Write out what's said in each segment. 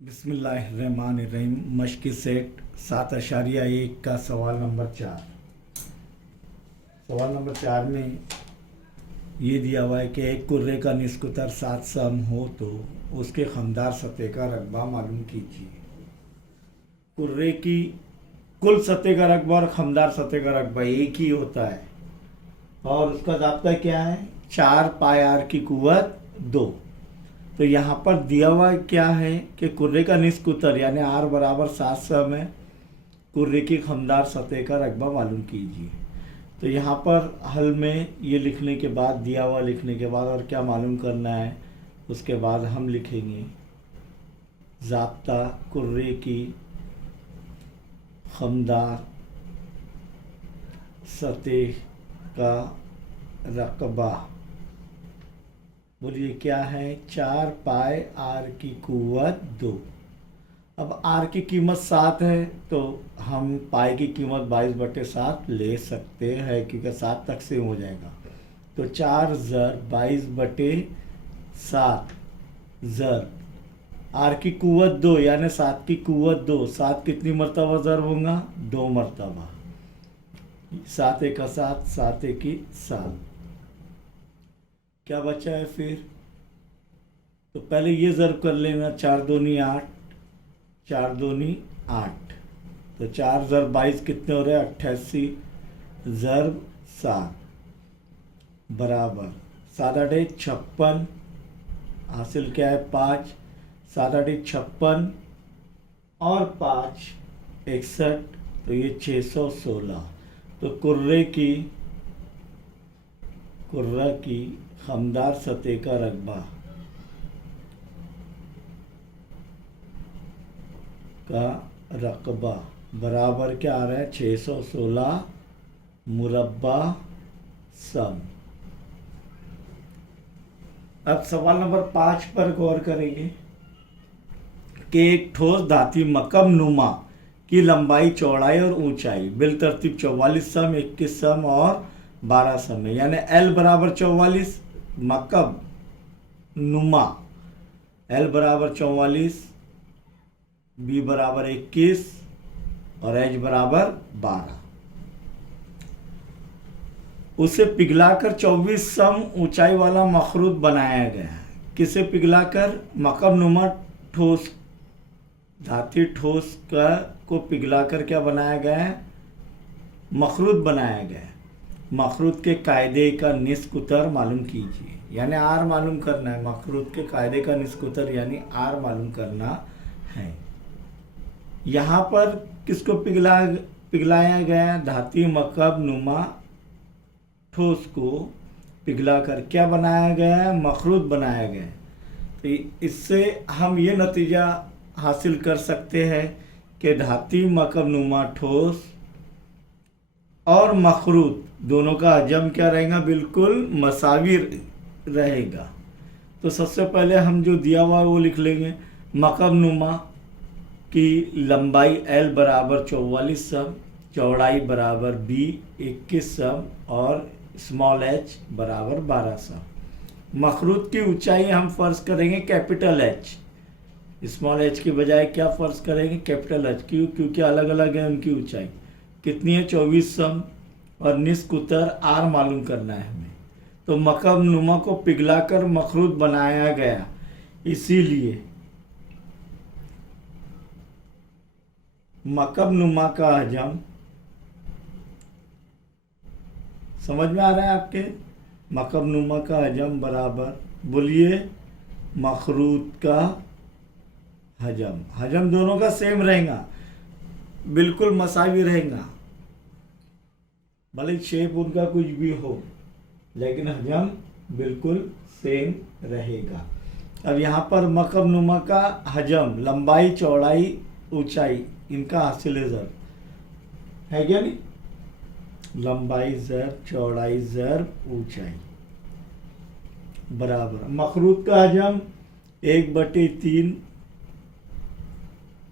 बिस्मिल्लाहिर्रहमानिर्रहीम। मश्क सेट 7.1 का सवाल नंबर 4। सवाल नंबर 4 में ये दिया हुआ है कि एक कुर्रे का निस्कुतर 7 सम हो तो उसके खमदार सतह का रकबा मालूम कीजिए। कुर्रे की कुल सतह का रकबा और खमदार सतह का रकबा एक ही होता है और उसका ज़ाब्ता क्या है? 4 पाई आर की कुव्वत 2। तो यहाँ पर दिया हुआ क्या है कि कुर्रे का निस्कुतर यानी आर बराबर 7 सम है, कुर्रे की खमदार सतह का रकबा मालूम कीजिए। तो यहाँ पर हल में ये लिखने के बाद, दिया हुआ लिखने के बाद और क्या मालूम करना है उसके बाद हम लिखेंगे ज़ाब्ता कुर्रे की खमदार सतह का रकबा। बोलिए क्या है? 4 पाई आर की कुव्वत 2। अब आर की कीमत 7 है तो हम पाई की कीमत 22/7 ले सकते हैं क्योंकि 7 तकसीम हो जाएगा। तो 4 ज़र 22/7 ज़र आर की कुव्वत 2 यानी 7 की कुव्वत 2। 7 कितनी मरतबा ज़र होगा? 2 मरतबा। 7 एक 7, 7 एक 7। क्या बचा है फिर? तो पहले ये ज़र्ब कर लेना। 4 दूनी 8, 4 दूनी 8। तो 4 ज़र 22 कितने हो रहे हैं? 88 ज़र्ब 7 बराबर 7 8 56। हासिल क्या है? 5। 7 8 56 और 5 61। तो ये 616। तो कुर्रा की खमदार सतह का रकबा बराबर क्या आ रहा है? 616 मुरब्बा सम। अब सवाल नंबर 5 पर गौर करेंगे कि एक ठोस धाती मकम नुमा की लंबाई, चौड़ाई और ऊंचाई बिल तरतीब 44 सम, 21 सम और 12 सम है। यानी L बराबर 44, मकब नुमा L बराबर 44, B बराबर 21 और H बराबर 12। उसे पिघलाकर 24 सम ऊंचाई वाला मखरूत बनाया गया है। किसे पिघलाकर? मकब नुमा ठोस धाती ठोस को पिघलाकर क्या बनाया गया है? मखरूत बनाया गया है। मखरूत के कायदे का निस्कुतर मालूम कीजिए। यानी आर मालूम करना है। मखरूत के कायदे का निस्कुतर यानी आर मालूम करना है। यहाँ पर किसको पिघलाया गया? धाती मकब नुमा ठोस को पिघलाकर क्या बनाया गया है? मखरूत बनाया गया है। तो इससे हम ये नतीजा हासिल कर सकते हैं कि धाती मकब नुमा ठोस और मखरूत दोनों का हजम क्या रहेगा? बिल्कुल मसावी रहेगा। तो सबसे पहले हम जो दिया हुआ है वो लिख लेंगे। मकब नुमा की लंबाई L बराबर 44 सम, चौड़ाई बराबर B 21 सम और स्मॉल h बराबर 12 सम। मखरूत की ऊंचाई हम फर्ज करेंगे कैपिटल H। स्मॉल h की बजाय क्या फर्ज करेंगे? Capital H। क्योंकि अलग अलग है उनकी ऊंचाई। कितनी है? 24 सम और निस्कुतर R मालूम करना है हमें। तो मकब नुमा को पिघलाकर मखरूत बनाया गया, इसीलिए मकब नुमा का हजम, समझ में आ रहा है आपके? मकब नुमा का हजम बराबर, बोलिए, मखरूत का हजम। हजम दोनों का सेम रहेगा, बिल्कुल मसावी रहेगा, भले शेप उनका कुछ भी हो लेकिन हजम बिल्कुल सेम रहेगा। अब यहाँ पर मकब नुमा का हजम, लंबाई, चौड़ाई, ऊंचाई, इनका हासिल ज़र है क्या नहीं? लंबाई ज़र, चौड़ाई ज़र, ऊंचाई बराबर मखरूत का हजम 1/3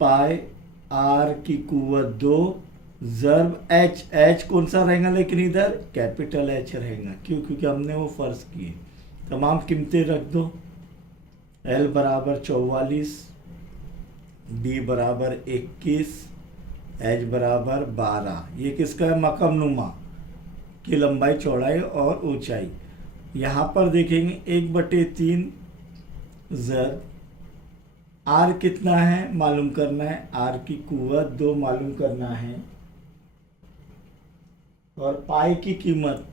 पाई आर की कुव्वत 2 ज़र्ब H कौन सा रहेगा? लेकिन इधर कैपिटल H रहेगा। क्यों? क्योंकि हमने वो फर्ज किए। तमाम कीमतें रख दो। L बराबर 44, डी बराबर 21, एच बराबर 12। ये किसका है? मकम नुमा की लंबाई, चौड़ाई और ऊंचाई। यहाँ पर देखेंगे 1/3 ज़र आर कितना है मालूम करना है, आर की कुव्वत 2 मालूम करना है, और पाई की कीमत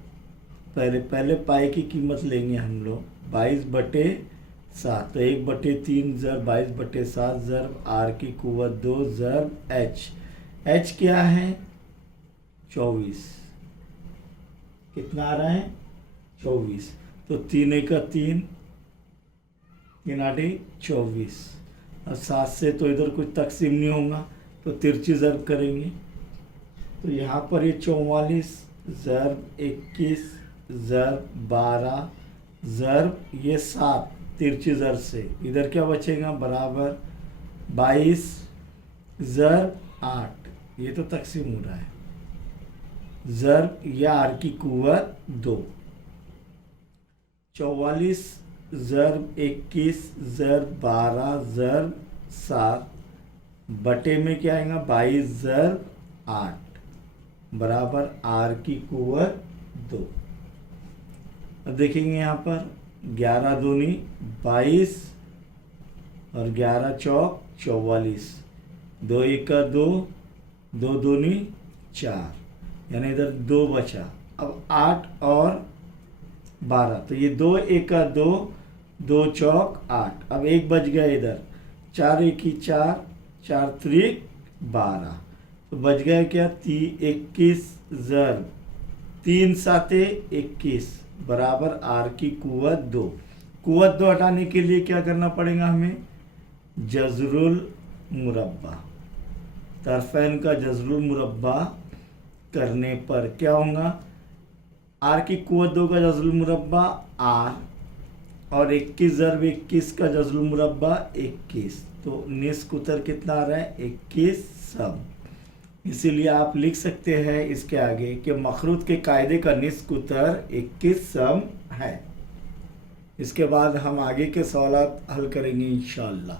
पहले पाई की कीमत लेंगे हम लोग 22/7। तो 1/3 ज़र 22/7 ज़र आर की कुव्वत 2 ज़र एच क्या है? 24। कितना आ रहा है? 24। तो 3 1 3, 3 8 24। अब 7 से तो इधर कुछ तकसीम नहीं होगा, तो तिरछी ज़रब करेंगे। तो यहाँ पर ये 44 ज़रब 21 ज़रब 12 ज़रब ये 7 तिरछी ज़रब से इधर क्या बचेगा? बराबर 22 ज़रब 8। ये तो तकसीम हो रहा है। ज़रब या आर की कुव्वत 2। 44 ज़रब 21 ज़रब 12 ज़रब 7 बटे में क्या आएगा? 22 ज़रब 8 बराबर आर की कुव्वत 2। अब देखेंगे यहाँ पर 11 दूनी 22 और 11 चौक 44, 2 1 2, 2 दूनी 4, यानी इधर 2 बचा। अब 8 और 12, तो ये 2 1 2, 2 चौक 8। अब 1 बच गया इधर, 4 1 4, 4 3 12। तो बच गया क्या? 21 ज़रब 3 7 21 बराबर आर की कुव्वत 2। कुव्वत 2 हटाने के लिए क्या करना पड़ेगा हमें? जज़रुल मुरब्बा, तरफ़ैन का जज़रुल मुरब्बा करने पर क्या होगा? आर की कुव्वत 2 का जज़रुल मुरब्बा आर, और 21 ज़रब 21 का जज़रुल मुरब्बा 21। तो निस्क उत्तर कितना आ रहा है? 21 सम। इसीलिए आप लिख सकते हैं इसके आगे कि मखरूत के कायदे का निस्क उत्तर 21 सम है। इसके बाद हम आगे के सवाल हल करेंगे इंशाअल्लाह।